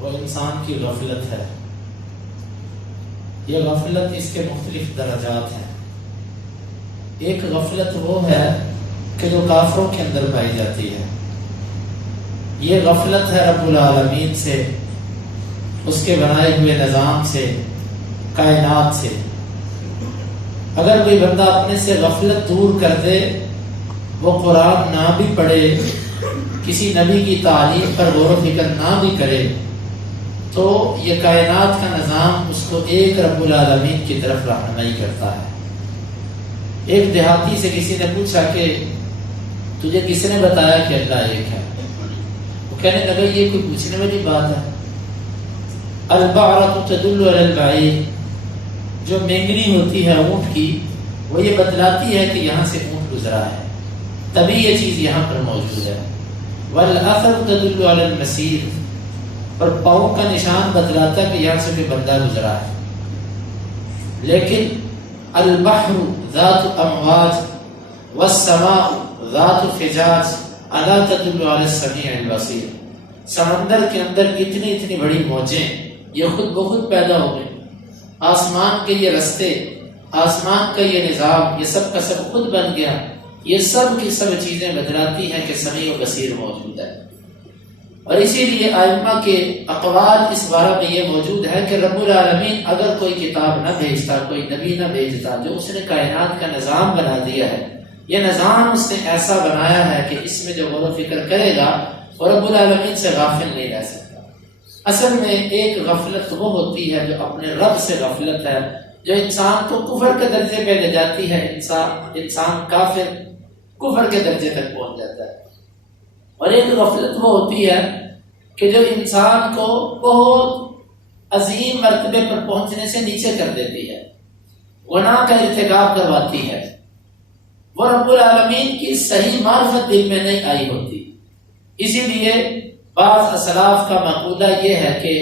وہ انسان کی غفلت ہے۔ یہ غفلت اس کے مختلف درجات ہیں۔ ایک غفلت وہ ہے کہ جو کافروں کے اندر پائی جاتی ہے، یہ غفلت ہے رب العالمین سے، اس کے بنائے ہوئے نظام سے، کائنات سے۔ اگر کوئی بندہ اپنے سے غفلت دور کر دے، وہ قرآن نہ بھی پڑھے، کسی نبی کی تعلیم پر غور و فکر نہ بھی کرے، تو یہ کائنات کا نظام اس کو ایک رب العالمین کی طرف رہنمائی کرتا ہے۔ ایک دیہاتی سے کسی نے پوچھا کہ تجھے کس نے بتایا کہ اللہ ایک ہے؟ وہ کہنے لگا یہ کوئی پوچھنے والی بات ہے؟ البعرۃ تدل علی البعیر، جو مینگنی ہوتی ہے اونٹ کی، وہ یہ بتلاتی ہے کہ یہاں سے اونٹ گزرا ہے، تبھی یہ چیز یہاں پر موجود ہے۔ والاثر تدل علی المسیر، اور پاؤں کا نشان بتلاتا ہے کہ یہاں سے کوئی بندہ گزرا ہے۔ لیکن البحر ذات امواج والسماء ذات فجاج الا تدل علی السمیع البصیر، سمندر کے اندر اتنی بڑی موجیں یہ خود بخود پیدا ہو گئی، آسمان کے یہ رستے، آسمان کا یہ نظام، یہ سب کا سب خود بن گیا۔ یہ سب کی سب چیزیں بتلاتی ہیں کہ سمیع و بصیر موجود ہے۔ اور اسی لیے ائمہ کے اقوال اس بارے میں یہ موجود ہے کہ رب العالمین اگر کوئی کتاب نہ بھیجتا، کوئی نبی نہ بھیجتا، جو اس نے کائنات کا نظام بنا دیا ہے، یہ نظام اس نے ایسا بنایا ہے کہ اس میں جو غور و فکر کرے گا وہ رب العالمین سے غافل نہیں رہ سکتا۔ اصل میں ایک غفلت وہ ہوتی ہے جو اپنے رب سے غفلت ہے، جو انسان کو کفر کے درجے پہ لے جاتی ہے، انسان کافر کفر کے درجے تک پہنچ جاتا ہے۔ اور ایک غفلت وہ ہوتی ہے کہ جو انسان کو بہت عظیم مرتبے پر پہنچنے سے نیچے کر دیتی ہے، گناہ کا ارتکاب کرواتی ہے۔ وہ رب العالمین کی صحیح معرفت دل میں نہیں آئی ہوتی۔ اسی لیے بعض اسلاف کا مقولہ یہ ہے کہ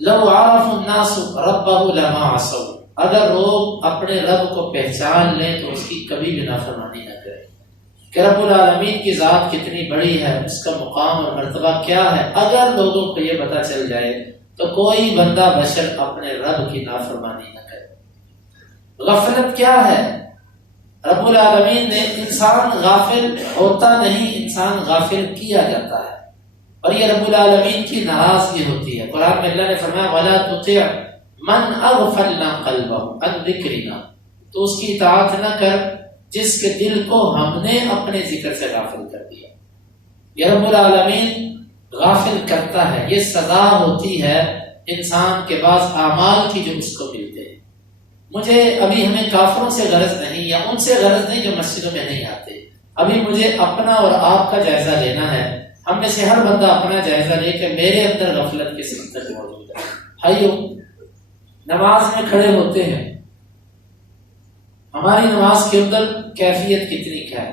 لو عرف الناس ربہ لما عصوا، اگر لوگ اپنے رب کو پہچان لیں تو اس کی کبھی بھی نافرمانی نہ کریں، کہ رب العالمین کی ذات کتنی بڑی ہے، اس کا مقام اور مرتبہ کیا ہے۔ اگر لوگوں کو یہ پتہ چل جائے تو کوئی بندہ بشر اپنے رب کی نافرمانی نہ کرے۔ غفلت کیا ہے؟ رب العالمین نے انسان غافل ہوتا نہیں، انسان غافل کیا جاتا ہے، اور یہ رب العالمین کی ناراضگی ہوتی ہے۔ قرآن میں اللہ نے فرمایا وَلَا تُطِعْ مَنْ أَغْفَلْنَا قَلْبَهُ عَنْ ذِكْرِنَا، تو اس کی اطاعت نہ کر جس کے دل کو ہم نے اپنے ذکر سے غافل کر دیا۔ یہ رب العالمین غافل کرتا ہے، یہ سزا ہوتی ہے انسان کے بعض اعمال کی جو اس کو ملتے ہیں۔ مجھے ابھی ہمیں کافروں سے غرض نہیں، یا ان سے غرض نہیں جو مسجدوں میں نہیں آتے، ابھی مجھے اپنا اور آپ کا جائزہ لینا ہے۔ ہم میں سے ہر بندہ اپنا جائزہ لے کہ میرے اندر غفلت کس حد تک موجود ہے۔ بھائیو، نماز میں کھڑے ہوتے ہیں، ہماری نماز کے اندر کیفیت کتنی ہے،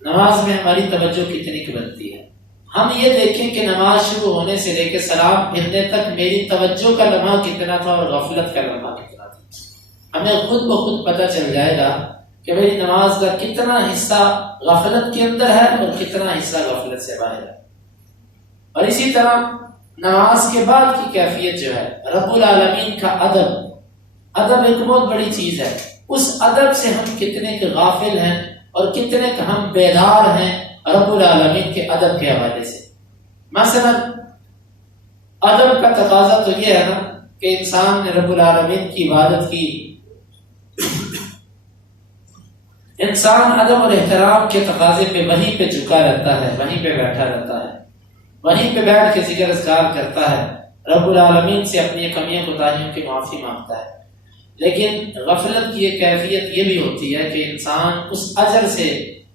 نماز میں ہماری توجہ کتنی بنتی ہے۔ ہم یہ دیکھیں کہ نماز شروع ہونے سے لے کے سلام پھرنے تک میری توجہ کا لمحہ کتنا تھا اور غفلت کا لمحہ کتنا تھا۔ ہمیں خود بخود پتہ چل جائے گا کہ میری نماز کا کتنا حصہ غفلت کے اندر ہے اور کتنا حصہ غفلت سے باہر ہے۔ اور اسی طرح نماز کے بعد کی کیفیت جو ہے، رب العالمین کا ادب ایک بہت بڑی چیز ہے۔ اس ادب سے ہم کتنے کے غافل ہیں اور کتنے کے ہم بیدار ہیں رب العالمین کے ادب کے حوالے سے۔ مثلا ادب کا تقاضا تو یہ ہے نا کہ انسان نے رب العالمین کی عبادت کی، انسان ادب اور احترام کے تقاضے پہ وہیں پہ جھکا رہتا ہے، وہیں پہ بیٹھا رہتا ہے، وہیں پہ بیٹھ کے ذکر اذکار کرتا ہے، رب العالمین سے اپنی کمیوں کوتاہیوں کی معافی مانگتا ہے۔ لیکن غفلت کی ایک کیفیت یہ بھی ہوتی ہے کہ انسان اس اجر سے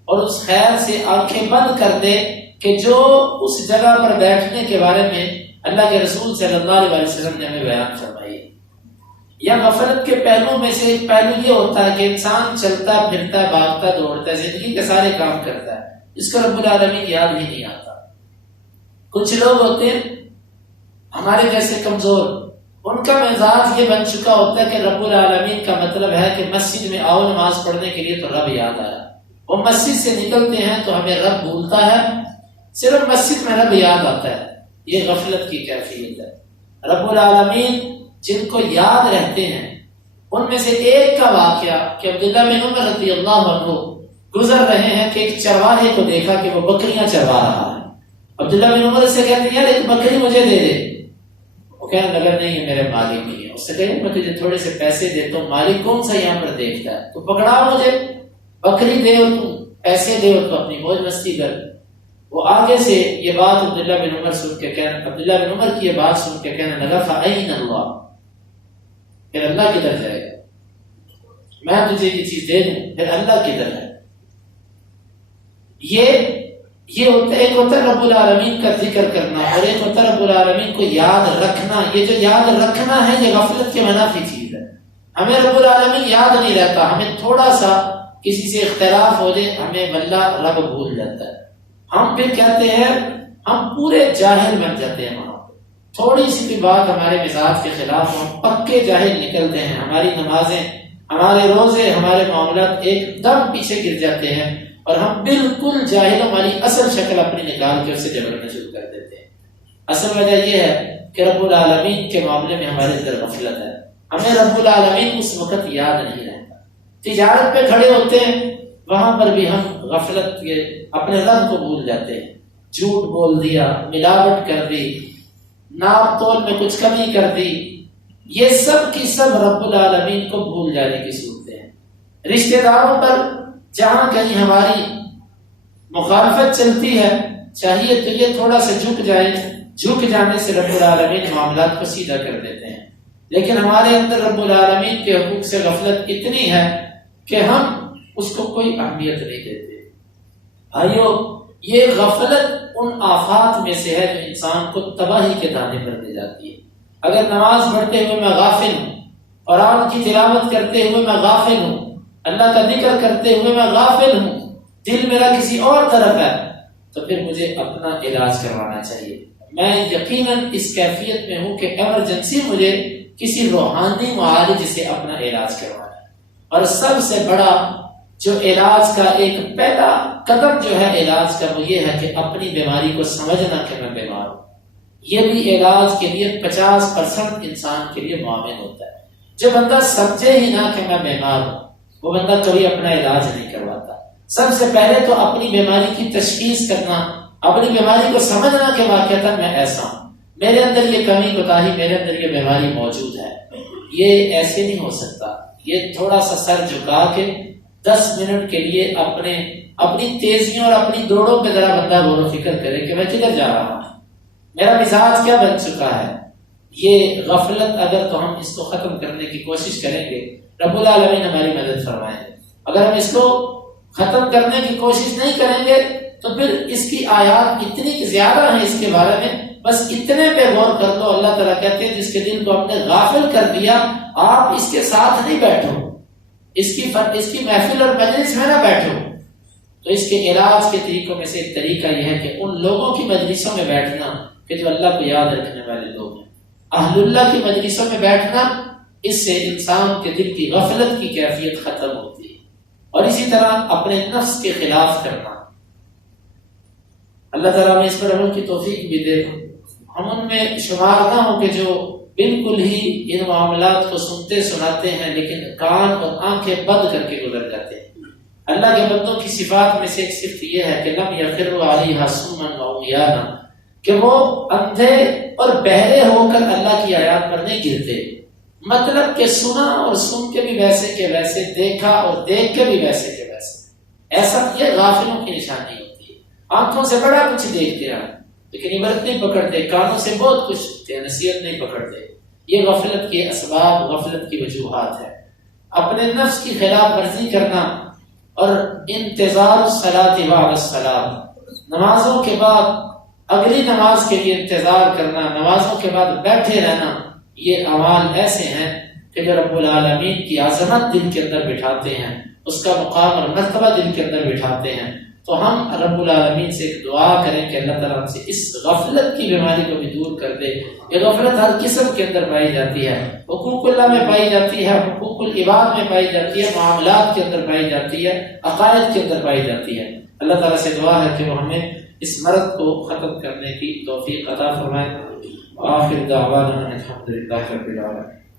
اور اس خیر سے آنکھیں بند کر دے کہ جو اس جگہ پر بیٹھنے کے بارے میں اللہ کے رسول صلی اللہ علیہ وسلم نے ہمیں بیان فرمائی۔ یا غفلت کے پہلو میں سے ایک پہلو یہ ہوتا ہے کہ انسان چلتا پھرتا بھاگتا دوڑتا ہے، زندگی کے سارے کام کرتا ہے، اس کو رب العالمین یاد ہی نہیں آتا۔ کچھ لوگ ہوتے ہیں ہمارے جیسے کمزور، ان کا مزاج یہ بن چکا ہوتا ہے کہ رب العالمین کا مطلب ہے کہ مسجد میں آؤ نماز پڑھنے کے لیے تو رب یاد آیا، وہ مسجد سے نکلتے ہیں تو ہمیں رب بھولتا ہے، صرف مسجد میں رب یاد آتا ہے۔ یہ غفلت کی کیفیت ہے۔ رب العالمین جن کو یاد رہتے ہیں ان میں سے ایک کا واقعہ کہ عبداللہ بن عمر رضی اللہ عنہ گزر رہے ہیں کہ ایک چرواہے کو دیکھا کہ وہ بکریاں چروا رہا ہے۔ عبداللہ بن عمر سے کہتے ہیں یار ایک بکری مجھے دے دے۔ وہ کہنے لگا نہیں ہے میرے مالک نہیں ہے۔ اس سے کہے میں تجھے تھوڑے سے پیسے دیتا ہوں، مالک کون سا یہاں پر دیکھتا ہے، تو پکڑا مجھے، بکری دے اور تو پیسے دے اور تو اپنی موج مستی کر۔ وہ آگے سے یہ بات عبداللہ بن عمر سن کے عبداللہ بن عمر کی یہ بات سن کے کہنے لگا فَأَيْنَ اللَّهُ، پھر اللہ کدھر جائے گا، میں تجھے یہ چیز دے دوں پھر اللہ کدھر ہے۔ یہ ہوتا ہے، ایک ہوتا ہے رب العالمین کا ذکر کرنا اور ایک ہوتا ہے رب العالمین کو یاد رکھنا۔ یہ جو یاد رکھنا ہے یہ غفلت کے منافی چیز ہے۔ ہمیں رب العالمین یاد نہیں رہتا، ہمیں تھوڑا سا کسی سے اختلاف ہو جائے ہمیں واللہ رب بھول جاتا ہے، ہم پھر کہتے ہیں ہم پورے جاہل بن جاتے ہیں۔ وہاں پہ تھوڑی سی بھی بات ہمارے مزاج کے خلاف ہم پکے جاہل نکلتے ہیں، ہماری نمازیں، ہمارے روزے، ہمارے معاملات ایک دم پیچھے گر جاتے ہیں اور ہم بالکل جاہلوں والی اصل شکل اپنی نکال کے اسے جبرنا شروع کر دیتے ہیں۔ اصل وجہ یہ ہے کہ رب العالمین کے معاملے میں ہمارے اندر غفلت ہے، ہمیں رب العالمین اس وقت یاد نہیں رہتا۔ تجارت پہ کھڑے ہوتے ہیں وہاں پر بھی ہم غفلت کے اپنے رب کو بھول جاتے ہیں، جھوٹ بول دیا، ملاوٹ کر دی، ناپ تول میں کچھ کمی کر دی، یہ سب کی سب رب العالمین کو بھول جانے کی صورتیں ہیں۔ رشتہ داروں پر جہاں کہیں ہماری مخالفت چلتی ہے چاہیے تو یہ تھوڑا سا جھک جائے، جھک جانے سے رب العالمین معاملات کو سیدھا کر دیتے ہیں، لیکن ہمارے اندر رب العالمین کے حقوق سے غفلت اتنی ہے کہ ہم اس کو کوئی اہمیت نہیں دیتے۔ بھائیو، یہ غفلت ان آفات میں سے ہے جو انسان کو تباہی کے دانے پر لے جاتی ہے۔ اگر نماز پڑھتے ہوئے میں غافل ہوں، قرآن کی تلاوت کرتے ہوئے میں غافل ہوں، اللہ کا ذکر کرتے ہوئے میں غافل ہوں، دل میرا کسی اور طرف ہے، تو پھر مجھے اپنا علاج کروانا چاہیے۔ میں یقیناً اس کیفیت میں ہوں کہ ایمرجنسی مجھے کسی روحانی معالج سے اپنا علاج کروانا ہے، اور سب سے بڑا جو علاج کا ایک پہلا قدم جو ہے علاج کا وہ یہ ہے کہ اپنی بیماری کو سمجھنا کہ میں بیمار ہوں۔ یہ بھی علاج کے لیے 50% انسان کے لیے معاون ہوتا ہے۔ جو بندہ سمجھے ہی نہ کہ میں بیمار ہوں وہ بندہ کبھی اپنا علاج نہیں کرواتا۔ سب سے پہلے تو اپنی بیماری کی تشخیص کرنا، اپنی بیماری کو سمجھنا کہ واقعتاً میں ایسا ہوں، میرے اندر یہ کمی کوتاہی، میرے اندر یہ بیماری موجود ہے۔ یہ ایسے نہیں ہو سکتا، یہ تھوڑا سا سر جھکا کے 10 منٹ کے لیے اپنی تیزیوں اور اپنی دوڑوں پہ ذرا بندہ غور و فکر کرے کہ میں کدھر جا رہا ہوں، میرا مزاج کیا بن چکا ہے۔ یہ غفلت اگر تو ہم اس کو ختم کرنے کی کوشش کریں گے رب العالمین ہماری مدد فرمائیں گے۔ اگر ہم اس کو ختم کرنے کی کوشش نہیں کریں گے تو پھر اس کی آیات اتنی زیادہ ہیں اس کے بارے میں، بس اتنے پہ غور کر لو۔ اللہ تعالیٰ کہتے ہیں جس کے دل کو ہم نے غافل کر دیا آپ اس کے ساتھ نہیں بیٹھو، اس کی محفل اور مجلس میں نہ بیٹھو۔ تو اس کے علاج کے طریقوں میں سے ایک طریقہ یہ ہے کہ ان لوگوں کی مجلسوں میں بیٹھنا کہ جو اللہ کو یاد رکھنے والے لوگ ہیں، اہل اللہ کی مجلسوں میں بیٹھنا، اس سے انسان کے دل کی غفلت کی کیفیت ختم ہوتی ہے۔ اور اسی طرح اپنے نفس کے خلاف کرنا، اللہ تعالیٰ نے اس پر عمل کی توفیق بھی دے، ہم ان میں شمار نہ ہو کہ جو بالکل ہی ان معاملات کو سنتے سناتے ہیں لیکن کان اور آنکھیں بند کر کے گزر جاتے ہیں۔ اللہ کے بندوں کی صفات میں سے ایک صفت یہ ہے کہ لم یخروا علیہا صما وعمیانا، کہ وہ اندھے اور بہرے ہو کر اللہ کی آیات پر نہیں گرتے، مطلب کہ سنا اور سن کے بھی ویسے کے ویسے، دیکھا اور دیکھ کے بھی ویسے کے ویسے۔ ایسا یہ غافلوں کی نشانی ہوتی ہے، آنکھوں سے بڑا کچھ دیکھتے ہیں لیکن عبرت نہیں پکڑتے، کانوں سے بہت کچھ سنتے ہیں نصیحت نہیں پکڑتے۔ یہ غفلت کے اسباب، غفلت کی وجوہات ہے۔ اپنے نفس کی خلاف ورزی کرنا اور انتظار الصلاۃ بعد الصلاۃ، نمازوں کے بعد اگلی نماز کے لیے انتظار کرنا، نمازوں کے بعد بیٹھے رہنا، یہ اعمال ایسے ہیں کہ جو رب العالمین کی عظمت دل کے اندر بٹھاتے ہیں، اس کا مقام اور مرتبہ دل کے اندر بٹھاتے ہیں۔ تو ہم رب العالمین سے ایک دعا کریں کہ اللہ تعالیٰ ہم سے اس غفلت کی بیماری کو بھی دور کر دے۔ یہ غفلت ہر قسم کے اندر پائی جاتی ہے، حقوق اللہ میں پائی جاتی ہے، حقوق العباد میں پائی جاتی ہے، معاملات کے اندر پائی جاتی ہے، عقائد کے اندر پائی جاتی ہے۔ اللہ تعالیٰ سے دعا ہے کہ وہ ہمیں اس مرض کو ختم کرنے کی توفیق عطا فرمائے. آخر دعوانا الحمدللہ رب العالمین.